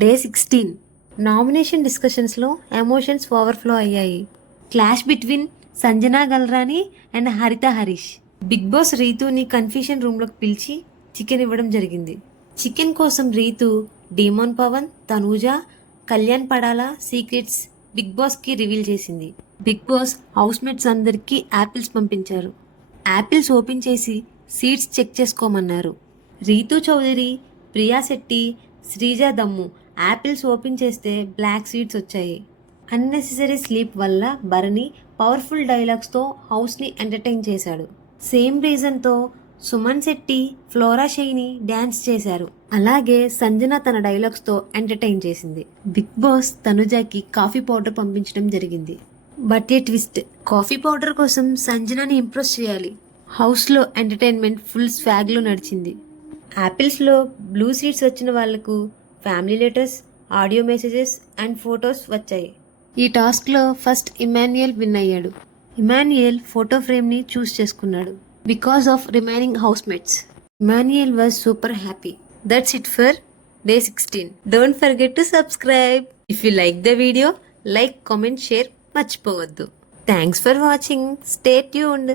Day 16 nomination డిస్కషన్స్లో emotions overflow అయ్యాయి. Clash between Sanjana Galrani and హరిత Harish. Big boss రీతుని confusion రూమ్లోకి పిలిచి చికెన్ ఇవ్వడం జరిగింది. చికెన్ కోసం రీతు డీమోన్ పవన్, తనూజ, కళ్యాణ్ పడాలా సీక్రెట్స్ బిగ్ బాస్కి రివీల్ చేసింది. బిగ్ బాస్ హౌస్మేట్స్ అందరికీ యాపిల్స్ పంపించారు. యాపిల్స్ ఓపెన్ చేసి సీడ్స్ చెక్ చేసుకోమన్నారు. రీతు చౌదరి, ప్రియా శెట్టి, శ్రీజ దమ్ము యాపిల్స్ ఓపెన్ చేస్తే బ్లాక్ సీడ్స్ వచ్చాయి. అన్నెసెసరీ స్లీప్ వల్ల భరణి పవర్ఫుల్ డైలాగ్స్తో హౌస్ని ఎంటర్టైన్ చేశాడు. Same రీజన్తో Suman Shetty, flora Saini dance చేశారు. అలాగే సంజన తన డైలాగ్స్తో ఎంటర్టైన్ చేసింది. బిగ్ బాస్ తనుజాకి కాఫీ పౌడర్ పంపించడం జరిగింది. But A twist, coffee powder కోసం సంజనని ఇంప్రెస్ చేయాలి. హౌస్లో ఎంటర్టైన్మెంట్ ఫుల్ స్వాగ్లో నడిచింది. యాపిల్స్లో బ్లూ సీడ్స్ వచ్చిన వాళ్లకు family letters, audio messages and photos వచ్చాయి. ఈ టాస్క్లో ఫస్ట్ ఇమాన్యుయల్ విన్ అయ్యాడు. ఇమాన్యుయల్ ఫోటో ఫ్రేమ్ని చూస్ చేసుకున్నాడు because of remaining housemates. Emmanuel was super happy. That's it for day 16. Don't forget to subscribe. If you like the video, like, comment, share మర్చిపోవద్దు. Thanks for watching. Stay tuned.